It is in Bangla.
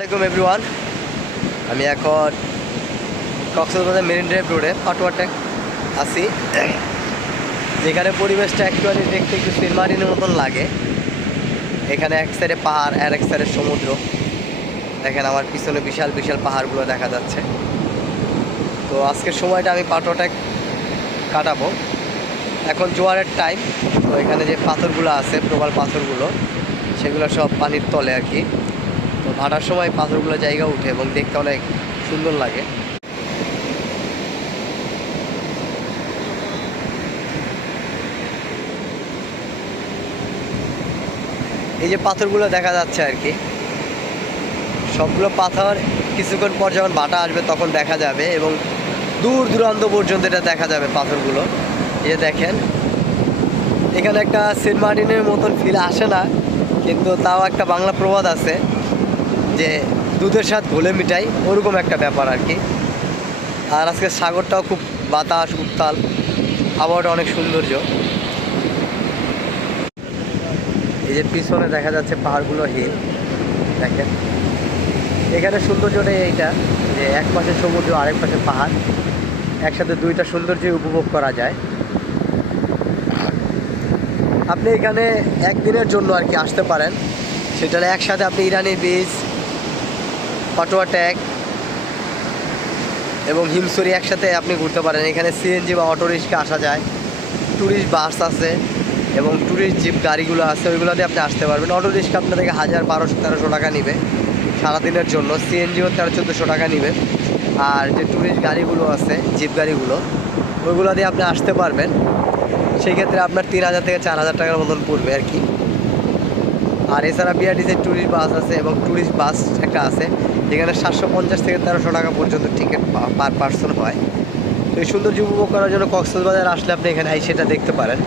আসসালামাইকুম এভরিওয়ান। আমি এখন কক্সবাজার মেরিন ড্রাইভ রোডে পাটুয়াটে আছি, যেখানে পরিবেশটা অ্যাকচুয়ালি দেখতে একটু সিনেমাটিনের মতন লাগে। এখানে এক সাইডে পাহাড় আর এক সাইডে সমুদ্র। দেখেন আমার পিছনে বিশাল বিশাল পাহাড়গুলো দেখা যাচ্ছে। তো আজকের সময়টা আমি পাটুয়াটে কাটাবো। এখন জোয়ারের টাইম, তো এখানে যে পাথরগুলো আছে, প্রবাল পাথরগুলো, সেগুলো সব পানির তলে আর কি। তো ভাটার সময় পাথরগুলো জায়গা উঠে এবং দেখতে অনেক সুন্দর লাগে। এই যে পাথরগুলো দেখা যাচ্ছে আর কি, সবগুলো পাথর কিছুক্ষণ পর যখন ভাটা আসবে তখন দেখা যাবে এবং দূর দূরান্ত পর্যন্ত এটা দেখা যাবে পাথরগুলো। এই যে দেখেন, এখানে একটা সেন্ট মার্টিনের মতন ফিল আসে না, কিন্তু তাও একটা বাংলা প্রবাদ আছে যে দুধের স্বাদ ঘোলে মিঠাই, ওরকম একটা ব্যাপার আর কি। আর আজকে সাগরটাও খুব বাতাস উত্তাল, আবহাওয়াটা অনেক সৌন্দর্য। এই যে পিছনে দেখা যাচ্ছে পাহাড়গুলো হিল, দেখেন এখানে সৌন্দর্যটাই এইটা যে এক পাশে সমুদ্র আরেক পাশে পাহাড়, একসাথে দুইটা সৌন্দর্য উপভোগ করা যায়। আপনি এখানে একদিনের জন্য আর কি আসতে পারেন, সেটা একসাথে আপনি ইরানি বিচ, পাটুয়াটে এবং হিমছড়ি একসাথে আপনি ঘুরতে পারেন। এখানে সিএনজি বা অটো রিক্সা আসা যায়, ট্যুরিস্ট বাস আছে এবং ট্যুরিস্ট জিপ গাড়িগুলো আছে, ওইগুলোতে আপনি আসতে পারবেন। অটো রিক্সা আপনাদেরকে 1000, 1200, 1300 টাকা নিবে সারাদিনের জন্য, সিএনজিও 1300-1400 টাকা নিবে। আর যে ট্যুরিস্ট গাড়িগুলো আছে, জিপ গাড়িগুলো, ওইগুলো দিয়ে আপনি আসতে পারবেন। সেই ক্ষেত্রে আপনার 3000 থেকে 4000 টাকার মতন পড়বে আর কি। আর এছাড়া বিআরটিসির ট্যুরিস্ট বাস আছে এবং ট্যুরিস্ট বাস একটা আছে, যেখানে 750 থেকে 1300 টাকা পর্যন্ত টিকিট পার পার্সন হয়। তো এই সৌন্দর্য উপভোগ করার জন্য কক্সবাজার আসলে আপনি এখানে সেটা দেখতে পারেন।